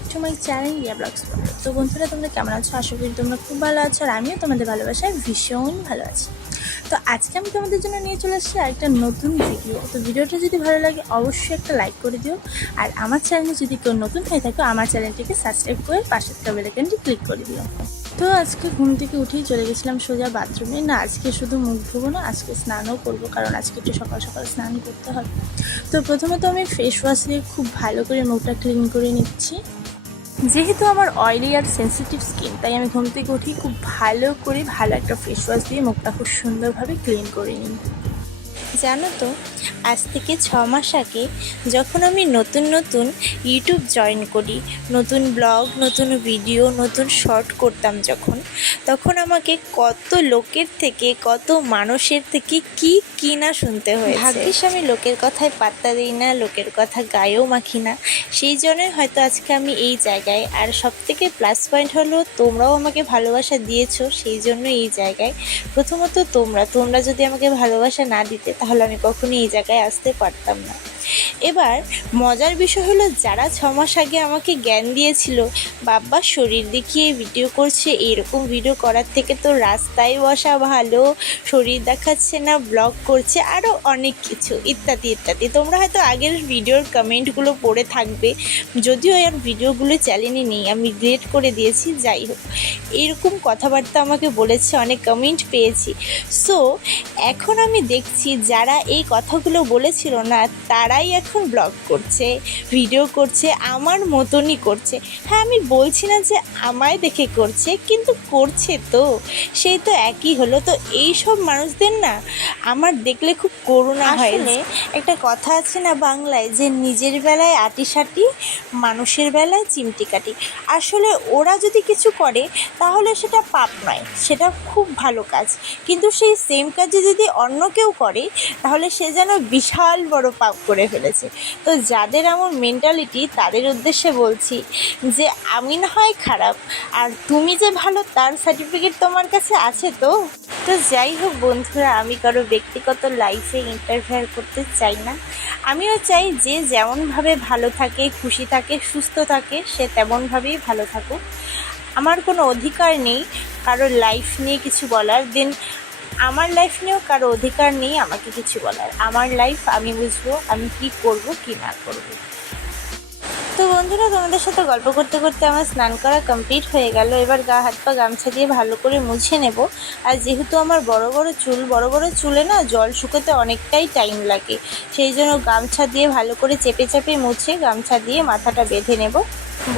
Back to my channel Riya blogs. তো বন্ধুরা, তোমরা কেমন আছো? আশা করি তোমরা খুব ভালো আছো, আর আমিও তোমাদের ভালোবাসায় ভীষণ ভালো আছি। তো আজকে আমি তোমাদের জন্য নিয়ে চলে এসেছি একটা নতুন ভিডিও। তো ভিডিওটা যদি ভালো লাগে অবশ্যই একটা লাইক করে দিও, আর আমার চ্যানেলে যদি কেউ নতুন হয়ে থাকো আমার চ্যানেলটিকে সাবস্ক্রাইব করে পাশের বেল আইকনটি ক্লিক করে দিও। তো আজকে ঘুম থেকে উঠেই চলে গেছিলাম সোজা বাথরুমে। না, আজকে শুধু মুখ ধোবো না, আজকে স্নানও করবো, কারণ আজকে একটু সকাল সকাল স্নান করতে হবে। তো প্রথমত আমি ফেস ওয়াশ দিয়ে খুব ভালো করে মুখটা ক্লিন করে নিচ্ছি। যেহেতু আমার অয়েলি আর সেন্সিটিভ স্কিন, তাই আমি ঘুম থেকে উঠেই খুব ভালো একটা ফেস ওয়াশ দিয়ে মুখটা খুব সুন্দরভাবে ক্লিন করে নিই। জানো তো, আজ থেকে 6 মাস আগে যখন আমি নতুন ইউটিউব জয়েন করি, নতুন ব্লগ, নতুন ভিডিও, নতুন শর্ট করতাম তখন আমাকে কত লোকের থেকে, কত মানুষের থেকে কি না শুনতে হয়েছে। ভাগ্যিস আমি লোকের কথায় পাত্তা দিই না, লোকের কথা গায়েও মাখি না, সেই জন্যই হয়তো আজকে আমি এই জায়গায়। আর সবথেকে প্লাস পয়েন্ট হলো তোমরাও আমাকে ভালোবাসা দিয়েছো, সেই জন্য এই জায়গায়। প্রথমত তোমরা যদি আমাকে ভালোবাসা না দিতে তাহলে আমি কখনোই এই জায়গায় আসতে পারতাম না। এবার মজার বিষয় হলো, যারা 6 মাস আগে আমাকে জ্ঞান দিয়েছিল, বাবা শরীর দেখিয়ে ভিডিও করছে, এরকম ভিডিও করার থেকে তো রাস্তায় বসা ভালো, শরীর দেখাচ্ছে না, ব্লগ করছে, আরও অনেক কিছু ইত্যাদি ইত্যাদি। তোমরা হয়তো আগের ভিডিওর কমেন্টগুলো পড়ে থাকবে, যদিও আর ভিডিওগুলো চ্যানেলে নেই, আমি ডিলিট করে দিয়েছি। যাই হোক, এরকম কথাবার্তা আমাকে বলেছে, অনেক কমেন্ট পেয়েছি। সো এখন আমি দেখছি যারা এই কথাগুলো বলেছিল না, তারাই এখন ব্লগ করছে, ভিডিও করছে, আমার মতনই করছে। হ্যাঁ, আমি বলছি না যে আমায় দেখে করছে, কিন্তু করছে তো, সেই তো একই হলো। তো এই সব মানুষদের না আমার দেখলে খুব করুণা হয়। একটা কথা আছে না বাংলায়, যে নিজের বেলায় আটিসাটি, মানুষের বেলায় চিমটি কাটি। আসলে ওরা যদি কিছু করে তাহলে সেটা পাপ নয়, সেটা খুব ভালো কাজ, কিন্তু সেই সেম কাজে যদি অন্য কেউ করে তাহলে সে যেন বিশাল বড় পাপ করে ফেলেছে। তো যাদের এমন মেন্টালিটি তাদের উদ্দেশ্যে বলছি যে আমি না হয় খারাপ, আর তুমি যে ভালো তার সার্টিফিকেট তোমার কাছে আছে তো। যাই হোক বন্ধুরা, আমি কারো ব্যক্তিগত লাইফে ইন্টারফেয়ার করতে চাই না। আমিও চাই যে যেমনভাবে ভালো থাকে, খুশি থাকে, সুস্থ থাকে, সে তেমনভাবেই ভালো থাকুক। আমার কোনো অধিকার নেই কারো লাইফ নিয়ে কিছু বলার, আমার লাইফ নিয়েও কারো অধিকার নেই আমাকে কিছু বলার। আমার লাইফ আমি বুঝবো, আমি কি করব কি না করব। তো বন্ধুরা, তোমাদের সাথে গল্প করতে করতে আমার স্নান করা কমপ্লিট হয়ে গেল। এবার গা হাত পা গামছা দিয়ে ভালো করে মুছে নেব। আর যেহেতু আমার বড় বড় চুলে না জল শুকোতে অনেকটাই টাইম লাগে, সেই জন্য গামছা দিয়ে ভালো করে চেপে মুছে গামছা দিয়ে মাথাটা বেঁধে নেব।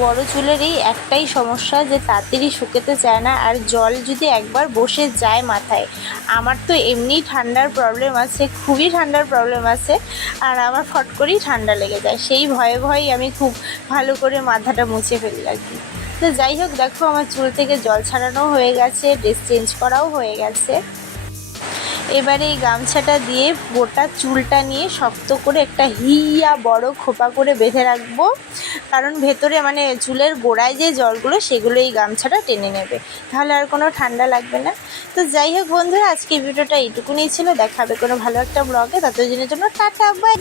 বড় চুলের এই একটাই সমস্যা, যে তাড়াতাড়ি শুকোতে চায় না, আর জল যদি একবার বসে যায় মাথায়, আমার তো এমনি ঠান্ডার প্রবলেম আছে, খুবই ঠান্ডার প্রবলেম আছে, আর আমার ফট করেই ঠান্ডা লেগে যায়। সেই ভয়েই আমি খুব ভালো করে মাথাটা মুছে ফেলি আর কি। তো যাই হোক, দেখো আমার চুল থেকে জল ছাড়ানো হয়ে গেছে, ড্রেস চেঞ্জ করাও হয়ে গেছে। এবারে এই গামছাটা দিয়ে গোটা চুলটা নিয়ে শক্ত করে একটা বড় খোপা করে বেঁধে রাখবো, কারণ ভেতরে চুলের গোড়ায় যে জলগুলো সেগুলো এই গামছাটা টেনে নেবে, তাহলে আর কোনো ঠান্ডা লাগবে না। তো যাই হোক বন্ধুরা, আজকে ভিডিওটা এইটুকুনি ছিল। দেখা হবে কোনো ভালো একটা ব্লগে, ততদিনের জন্য টাটা, বাই বাই।